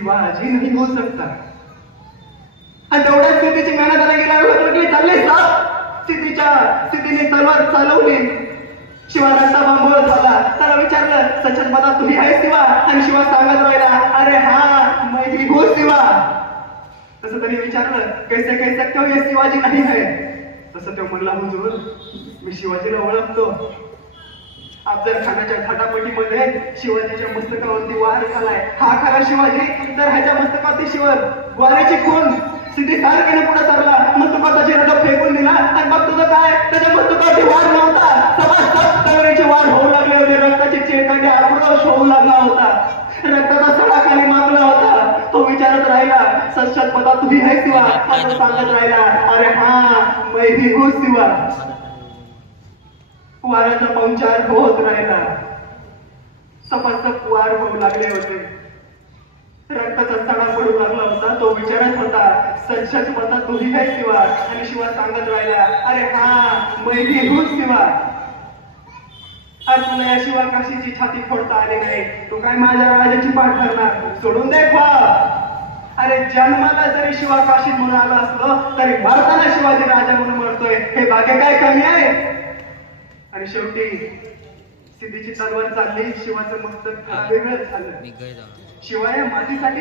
शिवाजी नहीं हो सकता. आणि तेवढ्याच स्थितीची मेहनत आला गेला म्हटली चालले साप स्थितीने तलवार चालवली. शिवा रस्ता बांबोळ झाला. त्याला विचारलं सचन पदा तुम्ही आहे शिवा. आणि शिवा सांगत राहिला अरे हा मैं ही हूँ शिवा. तसं त्यांनी विचारलं कैसे कह सकते हो ये शिवाजी नहीं है. तसं तो म्हणला हुजूर मी शिवाजीला ओळखतो. अफजल खानाच्या थाटापटीमध्ये शिवाजीच्या मस्तकावरती वार झालाय. हा खरा शिवाजी तर ह्याच्या मस्तकावरती वाऱ्याची खून सिद्धी सारखीने पुढे सरला. मस्तकावरची रडप फेकून दिला. आणि मग तुझं काय त्याच्या मस्तकावरती वार नव्हता. सभासद तलवारीची वार होऊ लागले होते. रक्ताची चिळकांडी आक्रोश होऊ लागला होता. रक्ताचा सडा खाली मागला होता. तो विचारत राहिला सश्चात पदा तुम्ही आहे शिवा. असं सांगत राहिला अरे हा मैं ही हूँ शिवा. वाऱ्याचा पंचार होत राहिला. सपासप वार होऊ लागले होते. रक्ताचा सडा पडू लागला होता. तो विचारत होता सश्चात पदा तुम्ही आहे शिवा. आणि शिवा सांगत राहिला अरे हा मैं ही हूँ शिवा. आज तुला या शिवा काशीची छाती फोडता आले नाही. तू काय माझ्या राजाची पाठ करणार. सोडून दे अरे जन्माला जरी शिवा काशीत म्हणून आला असलो तरी भारताला शिवाजी राजा म्हणून म्हणतोय. हे भाग्य काय कमी आहे. आणि शेवटी सिद्धीची तलवार चालली. शिवाचं मस्तक वेगळंच झालं. शिवाय मातीसाठी